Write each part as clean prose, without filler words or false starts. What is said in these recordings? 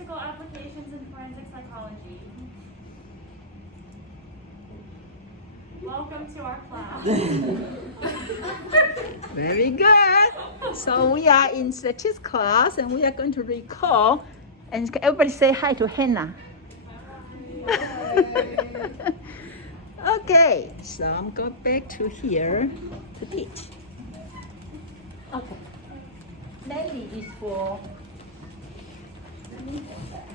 Statistical applications in forensic psychology. Welcome to our class. Very good. So we are in statistics class and we are going to recall. And everybody say hi to Hannah. Okay, so I'm going back to here to teach. Okay. Maybe it's for. Let me go back.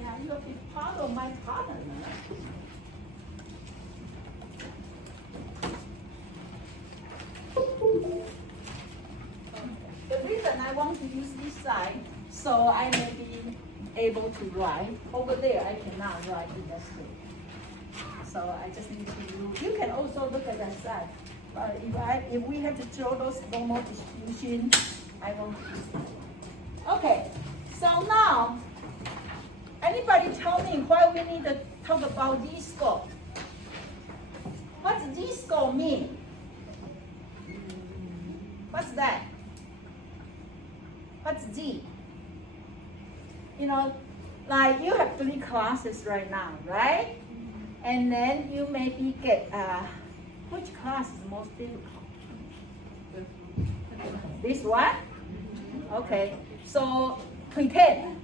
Yeah, you'll be part of my partner. The reason I want to use this side, so I may be able to write. Over there, I cannot write in that screen. So I just need to, you can also look at that side. But if we have to draw those normal distribution, I won't use it. Okay, so now, anybody tell me why we need to talk about Z-score? What does Z-score mean? What's that? What's Z? You know, like you have 3 classes right now, right? And then you maybe get, which class is most difficult? This one? Okay, so pretend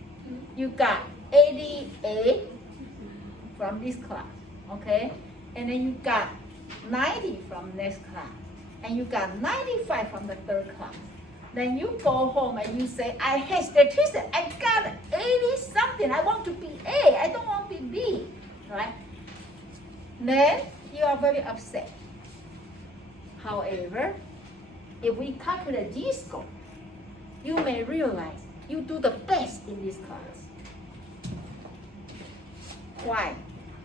you got 88 from this class, okay? And then you got 90 from next class. And you got 95 from the 3rd class. Then you go home and you say, I hate statistics, I got 80 something, I want to be A, I don't want to be B, right? Then you are very upset. However, if we calculate Z-score, you may realize you do the best in this class. Why?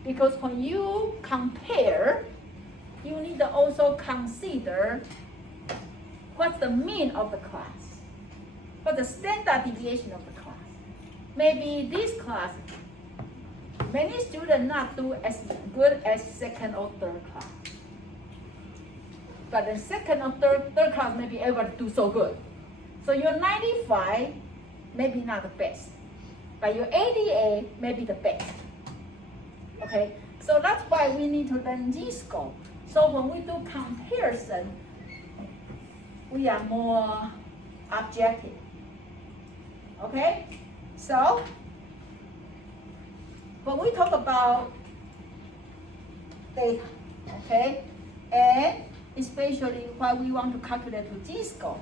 Because when you compare, you need to also consider what's the mean of the class, what's the standard deviation of the class. Maybe this class, many students not do as good as 2nd or 3rd class. But the 2nd or 3rd class may be able to do so good. So your 95 may be not the best, but your 88 may be the best. Okay, so that's why we need to learn Z-score. So when we do comparison, we are more objective. Okay? So when we talk about data, okay, and especially why we want to calculate the Z-score,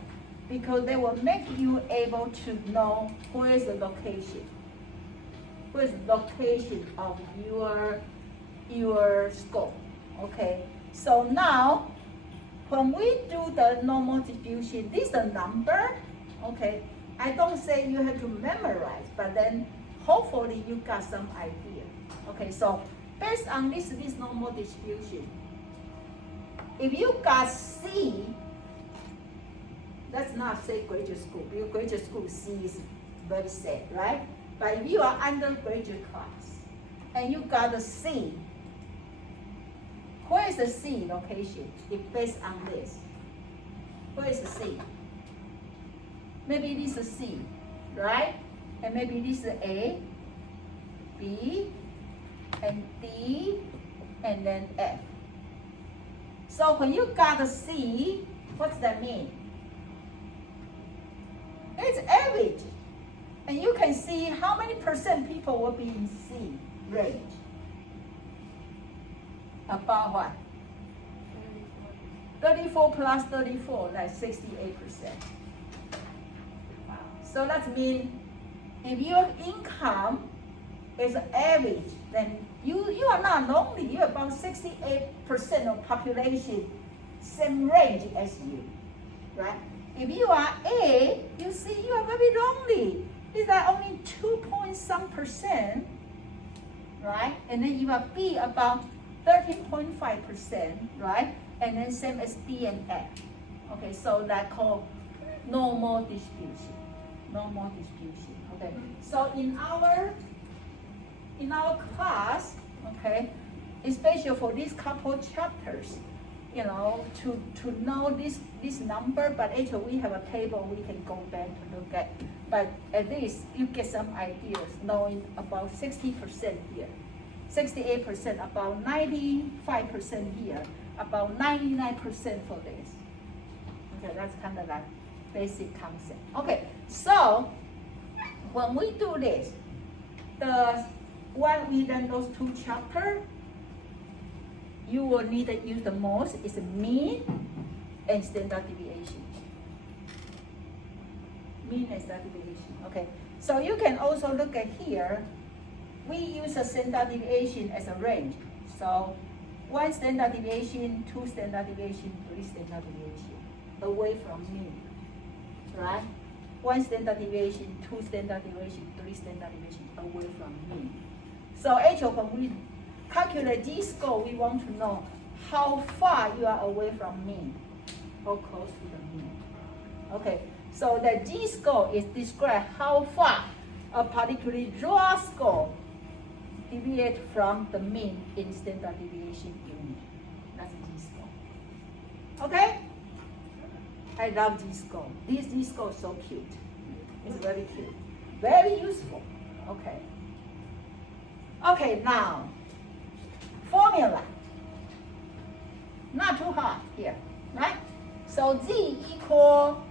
because they will make you able to know where is the location. Where is the location of your score, okay? So now, when we do the normal distribution, this is a number, okay? I don't say you have to memorize, but then hopefully you got some idea. Okay, so based on this normal distribution, if you got C, let's not say graduate school, because graduate school C is very sad, right? But if you are undergraduate class, and you got a C, where is the C location? If based on this, where is the C? Maybe this is C, right? And maybe this is A, B, and D, and then F. So when you got a C, what's that mean? It's average. And you can see how many % people will be in C range. About what? 34 plus 34, that's 68%. So that means if your income is average, then you are not lonely. You're about 68% of population, same range as you, right? If you are A, you see you are very lonely. Is that only 2.some%, right? And then you are B about 13.5%, right? And then same as D and F. Okay, so that called normal distribution. Normal distribution. Okay. So in our class, okay, especially for these couple chapters, to know this number, but actually we have a table we can go back to look at. But at least you get some ideas, knowing about 60% here, 68%, about 95% here, about 99% for this. Okay, that's kind of like basic concept. Okay, so when we do this, the one we learn those two chapters, you will need to use the most is mean and standard deviation. Mean and standard deviation. Okay, so you can also look at here. We use a standard deviation as a range. So 1 standard deviation, 2 standard deviation, 3 standard deviation away from mean, right? 1 standard deviation, 2 standard deviation, 3 standard deviation away from mean. So actually when we calculate Z-score, we want to know how far you are away from mean, or close to the mean. Okay, so the Z-score is describe how far a particular raw score deviate from the mean in standard deviation unit. That's Z-score. Okay? I love Z-score. This Z-score is so cute. It's very cute. Very useful. Okay. Okay, now formula. Not too hard here, right? So Z equal,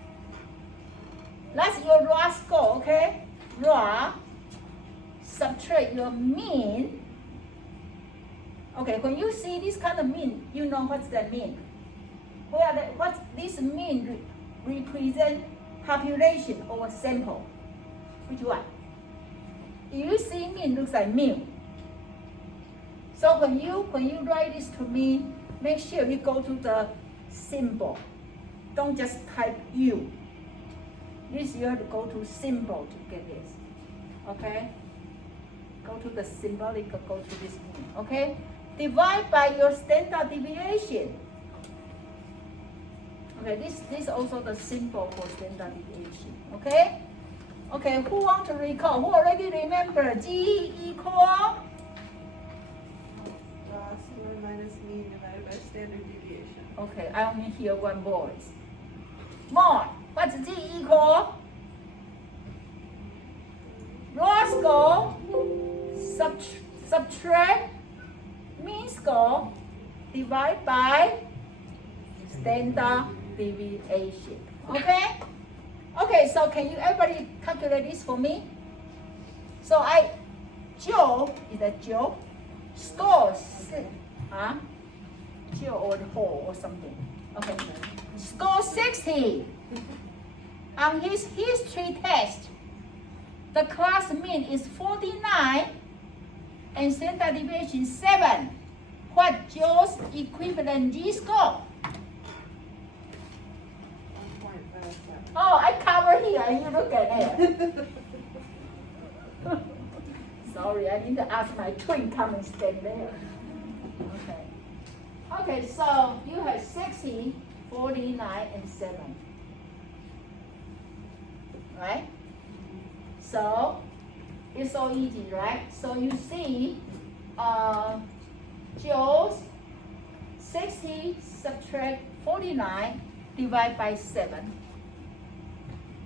that's your raw score, okay? Raw, subtract your mean. Okay, when you see this kind of mean, you know what's that mean. What this mean represent population or sample. Which one? If you see mean looks like mu. So when you write this to me, make sure you go to the symbol. Don't just type U. This you have to go to symbol to get this. Okay? Go to the symbolic, go to this mean. Okay? Divide by your standard deviation. Okay, this also the symbol for standard deviation. Okay? Okay, who want to recall? Who already remember? G equal? Raw score minus mean divided by standard deviation. Okay, I only hear one voice. More. What's G equal? Raw score subtract mean score divide by standard deviation. Okay? Okay, so can you everybody calculate this for me? So Joe is a Joe. Score Joe or the whole or something. Okay. Score 60 on his history test. The class mean is 49 and standard deviation 7. What Joe's equivalent G score? 1.57. Oh, I cover here and you look at it. Sorry, I need to ask my twin come and stand there. Okay. Okay, so you have 60, 49, and 7. Right? So it's so easy, right? So you see Joe's 60 subtract 49 divide by 7.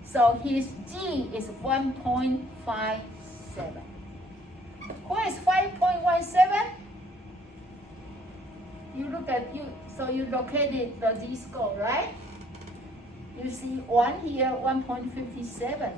So his G is 1.57. What is 5.17? You look at so you located the Z score, right? You see 1 here, 1.57.